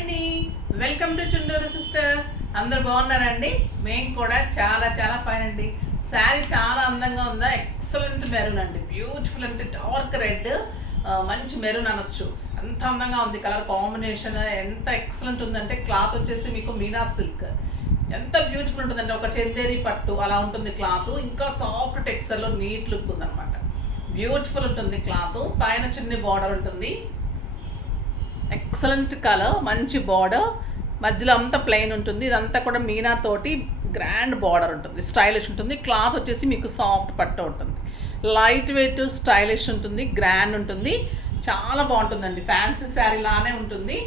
అండి, welcome to Chunduru sisters. అందరు బాగున్నారండి? మేము కూడా చాలా చాలా ఫైన్ అండి. శారీ చాలా అందంగా ఉందా, ఎక్సలెంట్ మెరూన్ అండి, బ్యూటిఫుల్ అంటే డార్క్ రెడ్, మంచి మెరూన్ అనొచ్చు. అంత అందంగా ఉంది కలర్ కాంబినేషన్, ఎంత ఎక్సలెంట్ ఉందంటే క్లాత్ వచ్చేసి మీకు మీనా సిల్క్ ఎంత బ్యూటిఫుల్ ఉంటుందంటే ఒక చందేరి పట్టు అలా ఉంటుంది క్లాత్. ఇంకా సాఫ్ట్ టెక్స్చర్లో నీట్ లుక్ ఉందన్నమాట. బ్యూటిఫుల్ ఉంటుంది క్లాత్. పైన చిన్న బార్డర్ ఉంటుంది, ఎక్సలెంట్ కలర్, మంచి బార్డర్, మధ్యలో అంతా ప్లెయిన్ ఉంటుంది. ఇదంతా కూడా మీనా తోటి గ్రాండ్ బార్డర్ ఉంటుంది, స్టైలిష్ ఉంటుంది. క్లాత్ వచ్చేసి మీకు సాఫ్ట్ పట్టు ఉంటుంది, లైట్ వెయిట్, స్టైలిష్ ఉంటుంది, గ్రాండ్ ఉంటుంది, చాలా బాగుంటుందండి. ఫ్యాన్సీ శారీ లానే ఉంటుంది.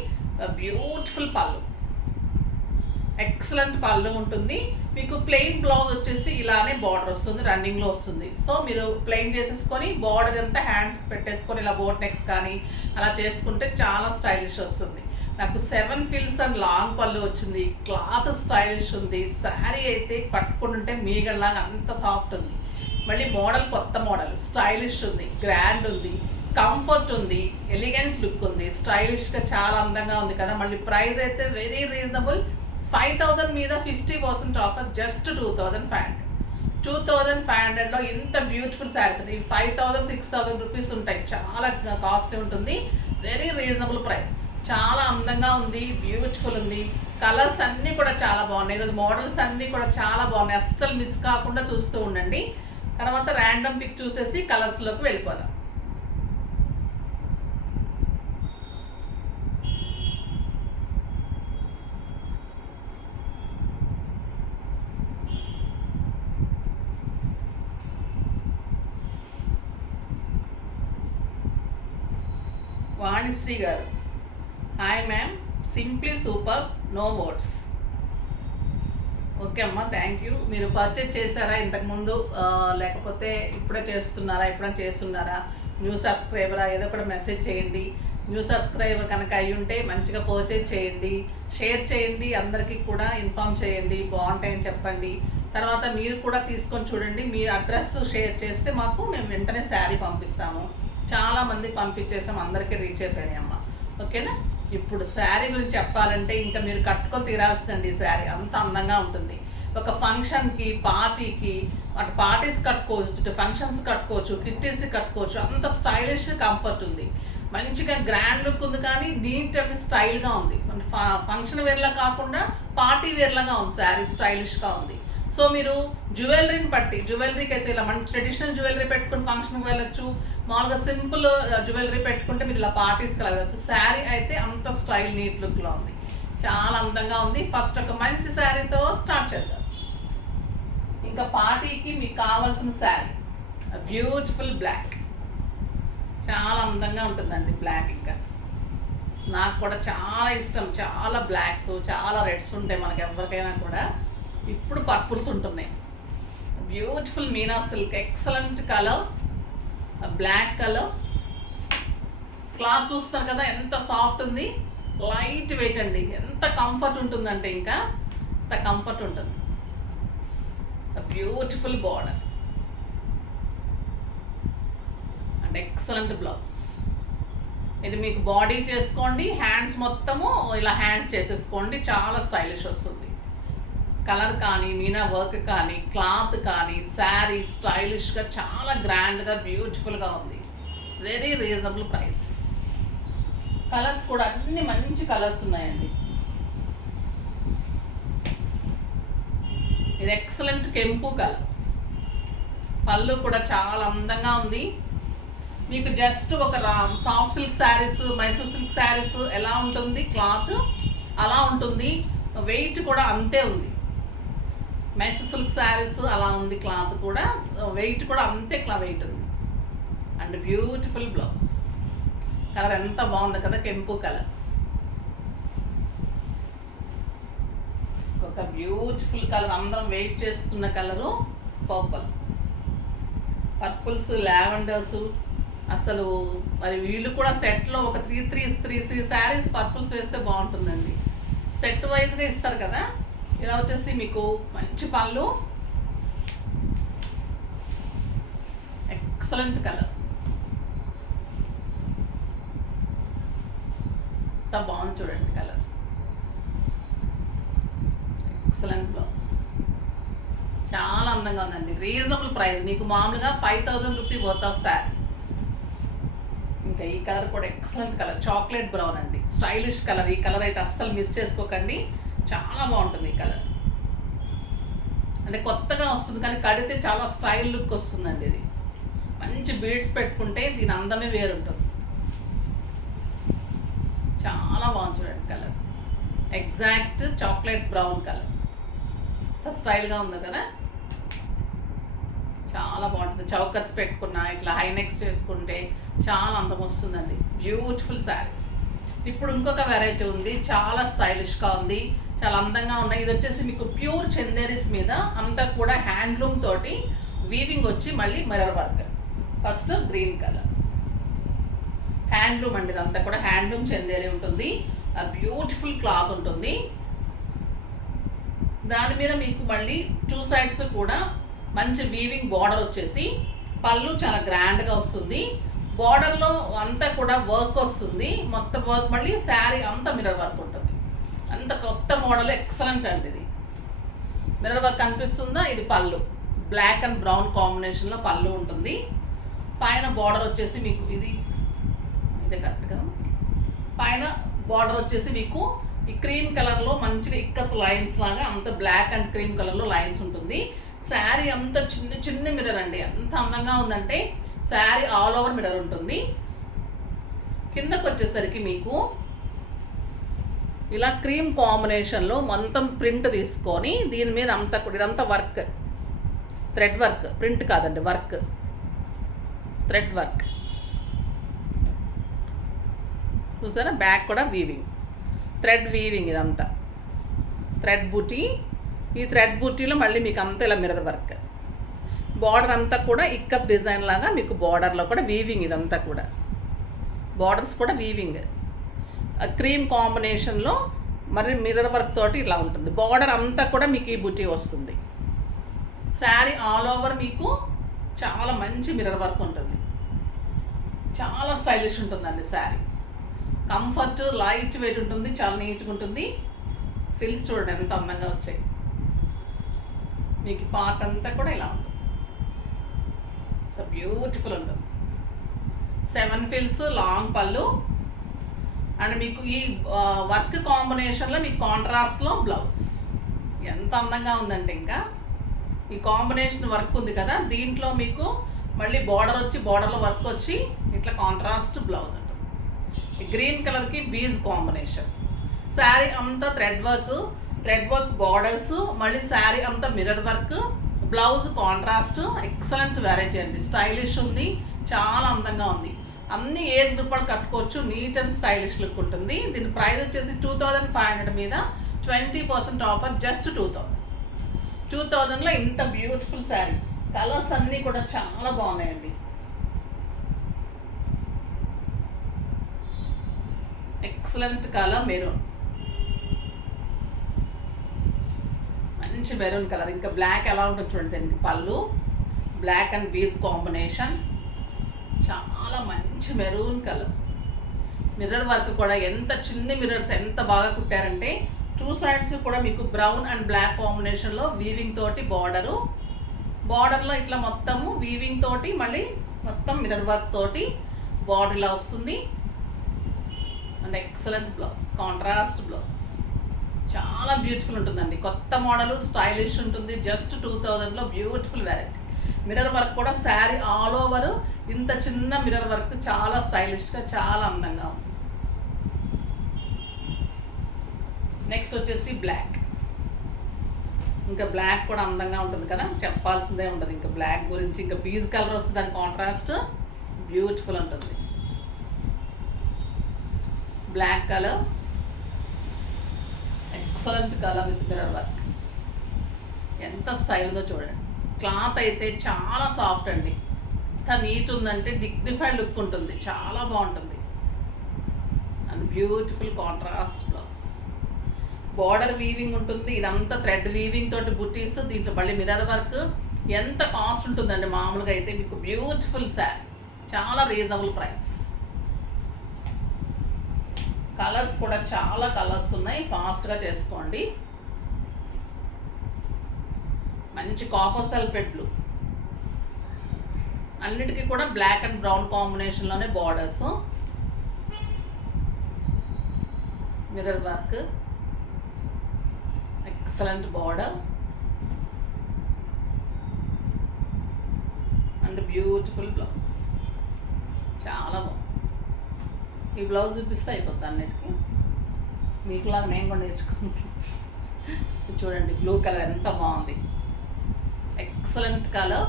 బ్యూటిఫుల్ పళ్ళు, ఎక్సలెంట్ పళ్ళు ఉంటుంది. మీకు ప్లెయిన్ బ్లౌజ్ వచ్చేసి ఇలానే బార్డర్ వస్తుంది, రన్నింగ్లో వస్తుంది. సో మీరు ప్లెయిన్ చేసేసుకొని బార్డర్ అంతా హ్యాండ్స్కి పెట్టేసుకొని ఇలా బోట్ నెక్స్ కానీ అలా చేసుకుంటే చాలా స్టైలిష్ వస్తుంది. నాకు 7 ఫిల్స్ అండ్ లాంగ్ పళ్ళు వచ్చింది. క్లాత్ స్టైలిష్ ఉంది. శారీ అయితే పట్టుకుంటుంటే మీగల్లాగా అంత సాఫ్ట్ ఉంది. మళ్ళీ మోడల్ కొత్త మోడల్, స్టైలిష్ ఉంది, గ్రాండ్ ఉంది, కంఫర్ట్ ఉంది, ఎలిగెంట్ లుక్ ఉంది, స్టైలిష్గా చాలా అందంగా ఉంది కదా. మళ్ళీ ప్రైస్ అయితే వెరీ రీజనబుల్. 5,000 మీద 50% ఆఫర్, జస్ట్ 2,500. 2,500లో ఇంత బ్యూటిఫుల్ శారీస్ అండి. 5,000 6,000 రూపీస్ ఉంటాయి, చాలా కాస్ట్ ఉంటుంది. వెరీ రీజనబుల్ ప్రైస్, చాలా అందంగా ఉంది, బ్యూటిఫుల్ ఉంది. కలర్స్ అన్నీ కూడా చాలా బాగున్నాయి. ఈరోజు మోడల్స్ అన్నీ కూడా చాలా బాగున్నాయి, అస్సలు మిస్ కాకుండా చూస్తూ ఉండండి. తర్వాత ర్యాండమ్ పిక్ చూసేసి కలర్స్లోకి వెళ్ళిపోదాం. వాణిశ్రీ గారు, hi ma'am, simply super, no words. Okay అమ్మ, థ్యాంక్ యూ. మీరు పర్చేజ్ చేశారా ఇంతకుముందు, లేకపోతే ఇప్పుడే చేస్తున్నారా, ఎప్పుడైనా చేస్తున్నారా? న్యూ సబ్స్క్రైబరా? ఏదో ఒకటి మెసేజ్ చేయండి. న్యూ సబ్స్క్రైబర్ కనుక అయి ఉంటే మంచిగా పర్చేజ్ చేయండి, షేర్ చేయండి, అందరికీ కూడా ఇన్ఫామ్ చేయండి, బాగుంటాయని చెప్పండి. తర్వాత మీరు కూడా తీసుకొని చూడండి. మీరు అడ్రస్ షేర్ చేస్తే మాకు మేము వెంటనే శారీ పంపిస్తాము. చాలా మందికి పంపించేసాం, అందరికీ రీచ్ అయిపోయినాయి అమ్మ. ఓకేనా? ఇప్పుడు శారీ గురించి చెప్పాలంటే ఇంకా మీరు కట్టుకొని తీరాల్సిందండి. ఈ శారీ అంత అందంగా ఉంటుంది. ఒక ఫంక్షన్కి, పార్టీకి, అటు పార్టీస్ కట్టుకోవచ్చు, ఇటు ఫంక్షన్స్ కట్టుకోవచ్చు, కిట్టీస్ కట్టుకోవచ్చు. అంత స్టైలిష్, కంఫర్ట్ ఉంది, మంచిగా గ్రాండ్ లుక్ ఉంది, కానీ నీట్ అండ్ స్టైల్గా ఉంది. ఫంక్షన్ వేర్లా కాకుండా పార్టీ వేర్లాగా ఉంది శారీ, స్టైలిష్గా ఉంది. సో మీరు జ్యువెలరీని బట్టి, జ్యువెలరీకి అయితే ఇలా మంచి ట్రెడిషనల్ జ్యువెలరీ పెట్టుకుని ఫంక్షన్కి వెళ్ళొచ్చు, మామూలుగా సింపుల్ జ్యువెలరీ పెట్టుకుంటే మీరు ఇలా పార్టీస్కి వెళ్ళవచ్చు. శారీ అయితే అంత స్టైల్, నీట్ లుక్లో ఉంది, చాలా అందంగా ఉంది. ఫస్ట్ ఒక మంచి శారీతో స్టార్ట్ చేద్దాం. ఇంకా పార్టీకి మీకు కావాల్సిన శారీ బ్యూటిఫుల్ బ్లాక్, చాలా అందంగా ఉంటుందండి బ్లాక్. ఇంకా నాకు కూడా చాలా ఇష్టం, చాలా బ్లాక్స్, చాలా రెడ్స్ ఉంటాయి మనకి ఎవరికైనా కూడా. ఇప్పుడు పర్పుల్స్ ఉంటున్నాయి. Beautiful Meena silk, excellent colour, black colour. Cloth చూస్తారు కదా ఎంత సాఫ్ట్ ఉంది, లైట్ వెయిట్ అండి. ఎంత కంఫర్ట్ ఉంటుందంటే ఇంకా అంత కంఫర్ట్ ఉంటుంది. Beautiful border and excellent blouse. ఇది మీకు బాడీ చేసుకోండి, హ్యాండ్స్ మొత్తము ఇలా హ్యాండ్స్ చేసేసుకోండి, చాలా స్టైలిష్ వస్తుంది. కలర్ కానీ, మీనా వర్క్ కానీ, క్లాత్ కానీ, శారీ స్టైలిష్గా, చాలా గ్రాండ్గా, బ్యూటిఫుల్గా ఉంది. Very reasonable price. కలర్స్ కూడా అన్ని మంచి కలర్స్ ఉన్నాయండి. ఇది ఎక్సలెంట్ కెంపు కలర్. పళ్ళు కూడా చాలా అందంగా ఉంది. మీకు జస్ట్ ఒక soft silk saris, Mysore silk saris ఎలా ఉంటుంది క్లాత్ అలా ఉంటుంది, వెయిట్ కూడా అంతే ఉంది. మైసూర్ సిల్క్ శారీస్ అలా ఉంది క్లాత్ కూడా, వెయిట్ కూడా అంతే వెయిట్ ఉంది. And beautiful blouse. కలర్ ఎంత బాగుంది కదా, కెంపు కలర్. ఒక బ్యూటిఫుల్ కలర్, అందరం వెయిట్ చేస్తున్న కలరు పర్పుల్. పర్పుల్స్, లావెండర్స్, అసలు మరి వీళ్ళు కూడా సెట్లో ఒక 3 శారీస్ పర్పుల్స్ వేస్తే బాగుంటుందండి. సెట్ వైజ్గా ఇస్తారు కదా. ఇలా వచ్చేసి మీకు మంచి పళ్ళు, ఎక్సలెంట్ కలర్, ఎంత బాగుంది చూడండి కలర్. ఎక్సలెంట్ బ్లౌజ్, చాలా అందంగా ఉందండి. రీజనబుల్ ప్రైస్, మీకు మామూలుగా 5000 రూపీ వర్త్ ఆఫ్ శారీ. ఇంకా ఈ కలర్ కూడా ఎక్సలెంట్ కలర్, చాక్లెట్ బ్రౌన్ అండి, స్టైలిష్ కలర్. ఈ కలర్ అయితే అస్సలు మిస్ చేసుకోకండి, చాలా బాగుంటుంది ఈ కలర్. అంటే కొత్తగా వస్తుంది కానీ కడితే చాలా స్టైల్ లుక్ వస్తుందండి. ఇది మంచి బీడ్స్ పెట్టుకుంటే దీని అందమే వేరుంటుంది. చాలా బాగుంది చూడండి colour, exact chocolate brown colour. ఎంత స్టైల్గా ఉందో కదా, చాలా బాగుంటుంది. చౌకర్స్ పెట్టుకున్నా ఇట్లా హైనెక్స్ చేసుకుంటే చాలా అందం వస్తుందండి. బ్యూటిఫుల్ శారీస్. ఇప్పుడు ఇంకొక వెరైటీ ఉంది, చాలా స్టైలిష్గా ఉంది, చాలా అందంగా ఉన్నాయి. ఇది వచ్చేసి మీకు ప్యూర్ చందేరీస్ మీద అంతా కూడా హ్యాండ్లూమ్ తోటి వీవింగ్ వచ్చి మళ్ళీ mirror work. First green colour handloom అండి, ఇదంతా కూడా హ్యాండ్లూమ్ చందేరి ఉంటుంది. బ్యూటిఫుల్ క్లాత్ ఉంటుంది. దాని మీద మీకు మళ్ళీ 2 సైడ్స్ కూడా మంచి వీవింగ్ బార్డర్ వచ్చేసి పళ్ళు చాలా గ్రాండ్గా వస్తుంది. బార్డర్లో అంతా కూడా వర్క్ వస్తుంది, మొత్తం వర్క్. మళ్ళీ శారీ అంతా మిర్రర్ వర్క్ ఉంటుంది. అంత కొత్త మోడల్, ఎక్సలెంట్ అండి. ఇది మిర్రర్ వర్క్ కనిపిస్తుందా? ఇది పళ్ళు, బ్లాక్ అండ్ బ్రౌన్ కాంబినేషన్లో పళ్ళు ఉంటుంది. పైన బార్డర్ వచ్చేసి మీకు ఇదే కరెక్ట్ కదా. పైన బార్డర్ వచ్చేసి మీకు ఈ క్రీమ్ కలర్లో మంచిగా ఇక్కత్ లైన్స్ లాగా అంత బ్లాక్ అండ్ క్రీమ్ కలర్లో లైన్స్ ఉంటుంది. శారీ అంతా చిన్న చిన్న మిర్రర్ అండి, ఎంత అందంగా ఉందంటే శారీ ఆల్ ఓవర్ మిర్రర్ ఉంటుంది. కిందకు వచ్చేసరికి మీకు ఇలా క్రీమ్ కాంబినేషన్లో మొత్తం ప్రింట్ తీసుకొని దీని మీద అంతా కూడా ఇదంతా వర్క్, థ్రెడ్ వర్క్, ప్రింట్ కాదండి వర్క్, థ్రెడ్ వర్క్ చూసారా. బ్యాక్ కూడా వీవింగ్, థ్రెడ్ వీవింగ్, ఇదంతా థ్రెడ్ బూటీ. ఈ థ్రెడ్ బూటీలో మళ్ళీ మీకు అంతా ఇలా మిర్రర్ వర్క్. బార్డర్ అంతా కూడా ఇక్కత్ డిజైన్ లాగా మీకు బార్డర్లో కూడా వీవింగ్, ఇదంతా కూడా బార్డర్స్ కూడా వీవింగ్. క్రీమ్ కాంబినేషన్లో మరి మిర్రర్ వర్క్ తోటి ఇలా ఉంటుంది. బార్డర్ అంతా కూడా మీకు ఈ బూటీ వస్తుంది. శారీ ఆల్ ఓవర్ మీకు చాలా మంచి మిర్రర్ వర్క్ ఉంటుంది. చాలా స్టైలిష్ ఉంటుందండి శారీ. కంఫర్ట్, లైట్ వెయిట్ ఉంటుంది, చాలా నీట్గా ఉంటుంది. ఫిల్స్ చూడండి ఎంత అందంగా వచ్చాయి. మీకు పార్ట్ అంతా కూడా ఇలా ఉంటుంది, బ్యూటిఫుల్ ఉంటుంది. 7 ఫిల్స్, లాంగ్ పళ్ళు. అండ్ మీకు ఈ వర్క్ కాంబినేషన్లో మీకు కాంట్రాస్ట్లో బ్లౌజ్ ఎంత అందంగా ఉందంటే, ఇంకా ఈ కాంబినేషన్ వర్క్ ఉంది కదా, దీంట్లో మీకు మళ్ళీ బార్డర్ వచ్చి బార్డర్లో వర్క్ వచ్చి ఇట్లా కాంట్రాస్ట్ బ్లౌజ్ ఉంటుంది. గ్రీన్ కలర్కి బీజ్ కాంబినేషన్. శారీ అంతా థ్రెడ్ వర్క్ బార్డర్స్, మళ్ళీ శారీ అంతా mirror work, blouse contrast. Excellent variety అండి, స్టైలిష్ ఉంది, చాలా అందంగా ఉంది. అన్ని ఏజ్ గ్రూప్ వాళ్ళు కట్టుకోవచ్చు, నీట్ అండ్ స్టైలిష్ లుక్ ఉంటుంది. దీని ప్రైస్ వచ్చేసి 2500 మీద 20% ఆఫర్, జస్ట్ 2000లో ఇంత బ్యూటిఫుల్ శారీ. కలర్స్ అన్నీ కూడా చాలా బాగున్నాయండి. ఎక్సలెంట్ కలర్ మెరూన్, మంచి మెరూన్ కలర్. ఇంకా బ్లాక్ ఎలా ఉంటుంది చూడండి. దీనికి పళ్ళు బ్లాక్ అండ్ బీజ్ కాంబినేషన్, చాలా మంచి మెరూన్ కలర్. మిర్రర్ వర్క్ కూడా ఎంత చిన్న మిర్రర్స్ ఎంత బాగా కుట్టారంటే 2 సైడ్స్ కూడా మీకు బ్రౌన్ అండ్ బ్లాక్ కాంబినేషన్లో వీవింగ్ తోటి బార్డర్లో ఇట్లా మొత్తము వీవింగ్ తోటి మళ్ళీ మొత్తం మిర్రర్ వర్క్ తోటి బార్డర్ ఇలా వస్తుంది. And excellent blouse, contrast blouse, చాలా బ్యూటిఫుల్ ఉంటుందండి. కొత్త మోడల్, స్టైలిష్ ఉంటుంది. జస్ట్ 2000లో బ్యూటిఫుల్ వెరైటీ. మిర్రర్ వర్క్ కూడా శారీ ఆల్ ఓవర్ ఇంత చిన్న మిర్రర్ వర్క్, చాలా స్టైలిష్గా, చాలా అందంగా ఉంది. నెక్స్ట్ వచ్చేసి బ్లాక్. ఇంకా బ్లాక్ కూడా అందంగా ఉంటుంది కదా, చెప్పాల్సిందే ఉంటుంది ఇంకా బ్లాక్ గురించి. ఇంకా బీజ్ కలర్ వస్తుంది, దాని కాంట్రాస్ట్ బ్యూటిఫుల్ ఉంటుంది. Black colour, excellent colour with mirror work. ఎంత స్టైల్ ఉందో చూడండి. క్లాత్ అయితే చాలా సాఫ్ట్ అండి, ఎంత నీట్ ఉందంటే డిగ్నిఫైడ్ లుక్ ఉంటుంది, చాలా బాగుంటుంది. And beautiful contrast blouse, border weaving ఉంటుంది. ఇదంతా థ్రెడ్ వీవింగ్ తోటి బుటీస్, దీంట్లో మళ్ళీ మిర్రర్ వర్క్. ఎంత కాస్ట్ ఉంటుందండి మామూలుగా అయితే మీకు. బ్యూటిఫుల్ శారీ, చాలా రీజనబుల్ ప్రైస్. కలర్స్ కూడా చాలా కలర్స్ ఉన్నాయి, ఫాస్ట్గా చేసుకోండి. మంచి కాపర్ సల్ఫేట్ బ్లూ, అన్నిటికీ కూడా బ్లాక్ అండ్ బ్రౌన్ కాంబినేషన్లోనే borders, mirror work, excellent border and beautiful blouse. చాలా బాగుంది. ఈ బ్లౌజ్ చూపిస్తే అయిపోతుంది అన్నిటికీ. మీకులాగా నేను కూడా నేర్చుకుంటాను. చూడండి బ్లూ కలర్ ఎంత బాగుంది, ఎక్సలెంట్ కలర్.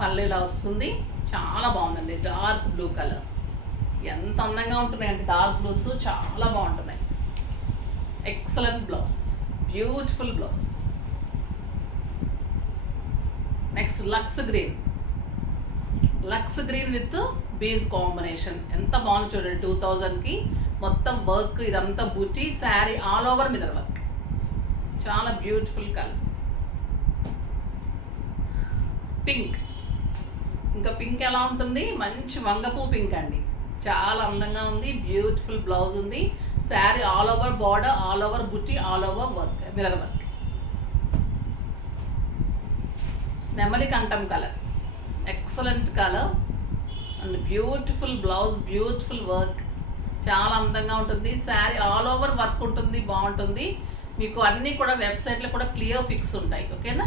పళ్ళు ఇలా వస్తుంది, చాలా బాగుందండి. డార్క్ బ్లూ కలర్ ఎంత అందంగా ఉంటున్నాయి అంటే డార్క్ బ్లూస్ చాలా బాగుంటున్నాయి. Excellent blouse, beautiful blouse. Next lux green, lux green with beige combination ఎంత బాగుంది చూడండి. 2000కి మొత్తం వర్క్, ఇదంతా బుటీ sari all over mirror work, చాలా బ్యూటిఫుల్ కలర్. పింక్, ఇంకా పింక్ ఎలా ఉంటుంది, మంచి వంగపూ పింక్ అండి, చాలా అందంగా ఉంది. బ్యూటిఫుల్ బ్లౌజ్ ఉంది, sari all over border, all over బుటీ, all over work, mirror work. నెమలి కంఠం colour, excellent colour and beautiful blouse, beautiful work, చాలా అందంగా ఉంటుంది. శారీ ఆల్ ఓవర్ వర్క్ ఉంటుంది, బాగుంటుంది. మీకు అన్నీ కూడా వెబ్సైట్లో కూడా క్లియర్ పిక్స్ ఉంటాయి. ఓకేనా,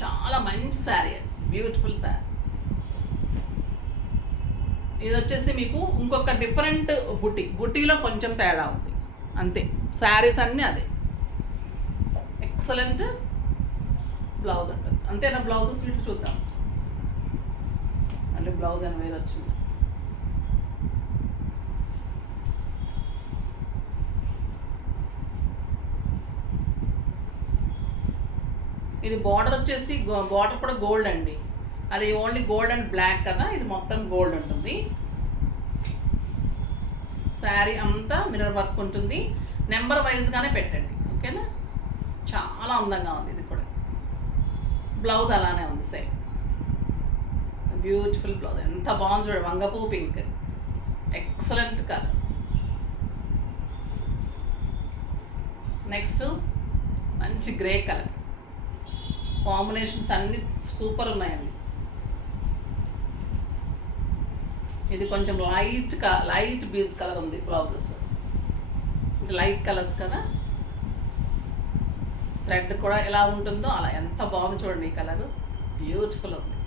చాలా మంచి శారీ అండి, బ్యూటిఫుల్ శారీ. ఇది వచ్చేసి మీకు ఇంకొక డిఫరెంట్ బుటీలో కొంచెం తేడా ఉంది అంతే. శారీస్ అన్నీ అదే. ఎక్సలెంట్ బ్లౌజ్ ఉంటుంది అంతేనా. బ్లౌజెస్ వీటికి చూద్దాం. అంటే బ్లౌజ్ అని వేరు వచ్చింది. ఇది బార్డర్ వచ్చేసి బార్డర్ కూడా గోల్డ్ అండి. అది ఓన్లీ గోల్డ్ అండ్ బ్లాక్ కదా, ఇది మొత్తం గోల్డ్ ఉంటుంది. శారీ అంతా మిర్రర్ వర్క్ ఉంటుంది. నెంబర్ వైజ్గానే పెట్టండి. ఓకేనా, చాలా అందంగా ఉంది. ఇది కూడా బ్లౌజ్ అలానే ఉంది సేమ్. బ్యూటిఫుల్ బ్లౌజ్, ఎంత బాగుంది చూడండి. వంగపూ పింక్, ఎక్సలెంట్ కలర్. నెక్స్ట్ మంచి గ్రే కలర్ కాంబినేషన్స్ అన్నీ సూపర్ ఉన్నాయండి. ఇది కొంచెం లైట్ బీజ్ కలర్ ఉంది బ్లౌజెస్. ఇది లైట్ కలర్స్ కదా, థ్రెడ్ కూడా ఎలా ఉంటుందో అలా. ఎంత బాగుంది చూడండి ఈ కలర్, బ్యూటిఫుల్ ఉంది,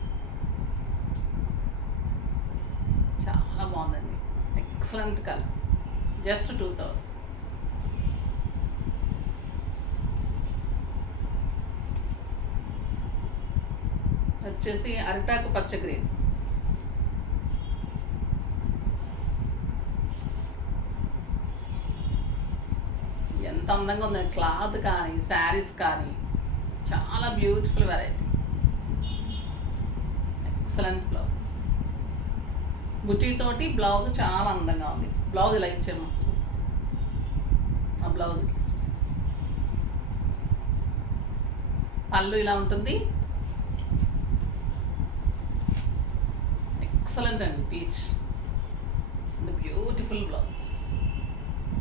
చాలా బాగుందండి. Excellent colour, just 2000. వచ్చేసి అరిటాకు పచ్చ గ్రీన్, ఎంత అందంగా ఉంది. క్లాత్ కానీ శారీస్ కానీ చాలా బ్యూటిఫుల్ వెరైటీ. ఎక్సలెంట్ బ్లౌజ్, బుటీతోటి బ్లౌజ్ చాలా అందంగా ఉంది. బ్లౌజ్ ఇలా ఇచ్చాము. ఆ బ్లౌజ్ పళ్ళు ఇలా ఉంటుంది. ఎక్సలెంట్ అండి, పీచ్ అండ్ బ్యూటిఫుల్ బ్లౌజ్,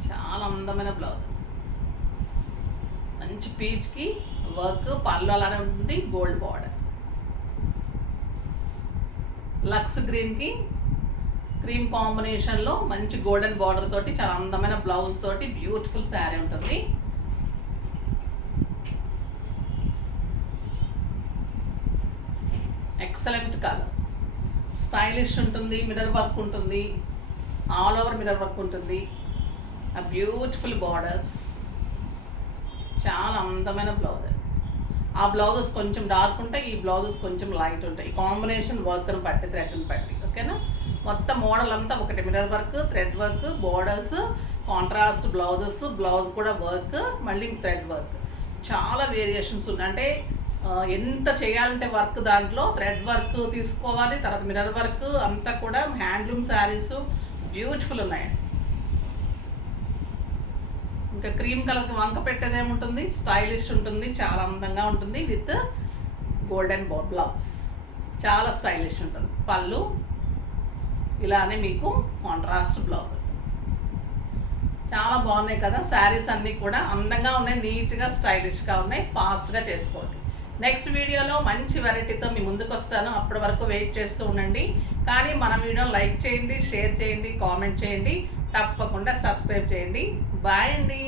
చాలా అందమైన బ్లౌజ్. మంచి పీచ్కి వర్క్, పళ్ళు అలానే ఉంటుంది, గోల్డ్ బార్డర్. లక్స్ గ్రీన్కి క్రీమ్ కాంబినేషన్లో మంచి గోల్డెన్ బార్డర్ తోటి చాలా అందమైన బ్లౌజ్ తోటి బ్యూటిఫుల్ శారీ ఉంటుంది. ఎక్సలెంట్ కలర్, స్టైలిష్ ఉంటుంది, మిర్రర్ వర్క్ ఉంటుంది, ఆల్ ఓవర్ మిర్రర్ వర్క్ ఉంటుంది. ఆ బ్యూటిఫుల్ బార్డర్స్, చాలా అందమైన బ్లౌజ్. ఆ బ్లౌజెస్ కొంచెం డార్క్ ఉంటాయి, ఈ బ్లౌజెస్ కొంచెం లైట్ ఉంటాయి. కాంబినేషన్ వర్క్ను బట్టి, థ్రెడ్ని బట్టి. ఓకేనా, మొత్తం మోడల్ అంతా ఒకటి. Mirror work, thread work, borders, contrast blouses, blouse కూడా వర్క్, మళ్ళీ థ్రెడ్ వర్క్. చాలా వేరియేషన్స్ ఉన్నాయి. అంటే ఎంత చేయాలంటే వర్క్, దాంట్లో థ్రెడ్ వర్క్ తీసుకోవాలి, తర్వాత మిర్రర్ వర్క్, అంతా కూడా హ్యాండ్లూమ్ శారీస్ బ్యూటిఫుల్ ఉన్నాయండి. ఇంకా క్రీమ్ కలర్కి వంక పెట్టేది ఏముంటుంది, స్టైలిష్ ఉంటుంది, చాలా అందంగా ఉంటుంది. విత్ గోల్డెన్ బ్లౌజ్, చాలా స్టైలిష్ ఉంటుంది. పళ్ళు ఇలానే మీకు కాంట్రాస్ట్ బ్లౌజ్. చాలా బాగున్నాయి కదా శారీస్ అన్నీ కూడా, అందంగా ఉన్నాయి, నీట్గా స్టైలిష్గా ఉన్నాయి. ఫాస్ట్గా చేసుకోండి. నెక్స్ట్ వీడియోలో మంచి వెరైటీతో మీ ముందుకు వస్తాను. అప్పటి వరకు వెయిట్ చేస్తూ ఉండండి. కానీ మన వీడియోని లైక్ చేయండి, షేర్ చేయండి, కామెంట్ చేయండి, తప్పకుండా సబ్స్క్రైబ్ చేయండి. బాయ్ అండి.